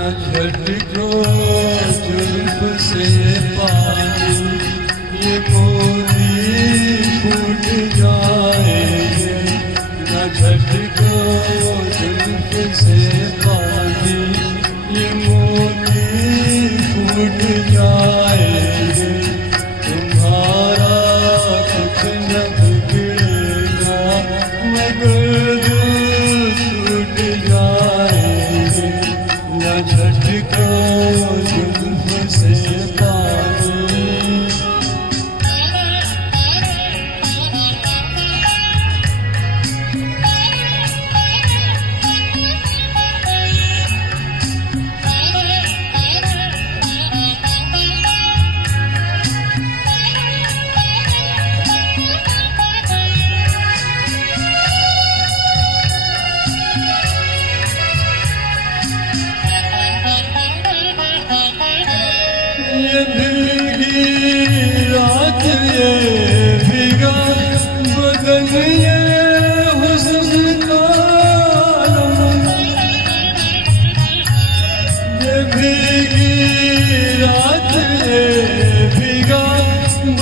झटको जुल्फ से पानी ये मोती फूट जाएंगे न झटको जुल्फ से पानी ये मोती फूट जाएंगे तुम्हारा कुछ न बिगड़ेगा मगर दिल टूट जाएंगे न झटको जुल्फ से पानी ये भीगी रात ये भीगा बदन ये हुस्न का आलम ये भीगी रात ये भीगा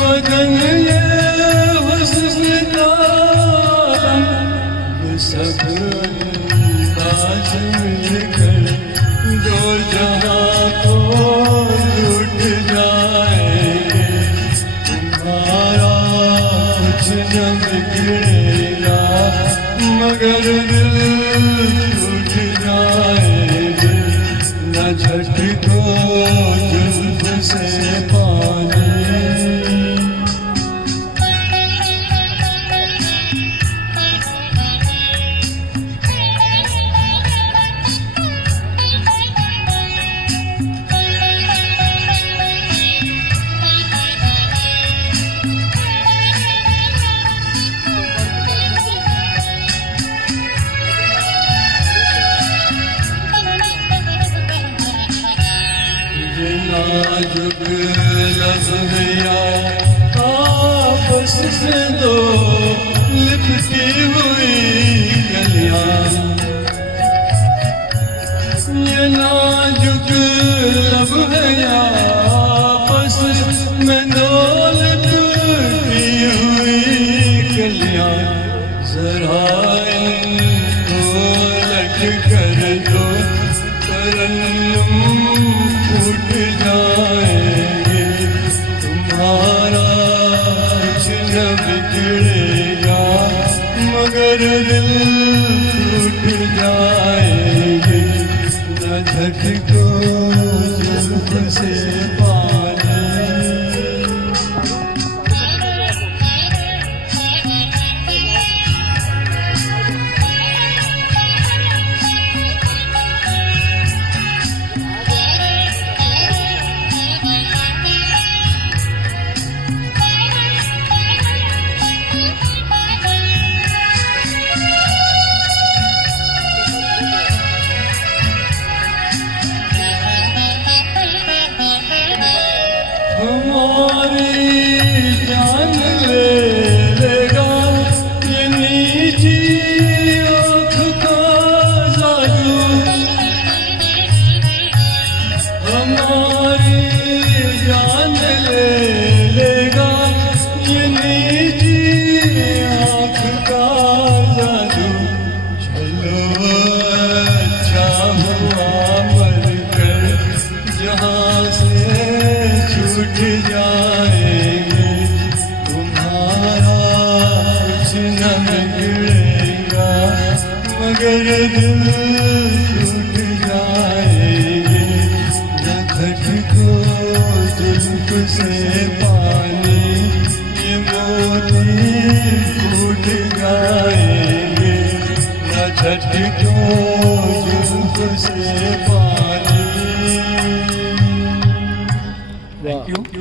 बदन ये हुस्न का आलम ये सब अंदाज मिलकर दो जहां को बिगड़ेगा मगर दिल टूट जाएंगे न झटको जुल्फ से पानी नाजुक लफ्ज़िया आपस से दो लिपटी हुई गलियां ये नाजुक लफ्ज़िया आपस में दो लिपटी हुई गलियां जरा इनको लट कर दो तरन्नुम फूट जाएंगे तुम्हारा कुछ न बिगड़ेगा मगर दिल टूट जाएंगे न झटको जुल्फ से पानी हमारी जान ले लेगा ये नीची आँख का जादू हमारी जान ले लेगा ये नीची आँख का जादू चलो अच्छा हुआ मर कर जहाँ से छूट जाएंगे तुम्हारा कुछ न बिगड़ेगा मगर दिल टूट जाएंगे न झटको जुल्फ से पानी ये मोती फूट जाएंगे न झटको जुल्फ से पानी Thank you.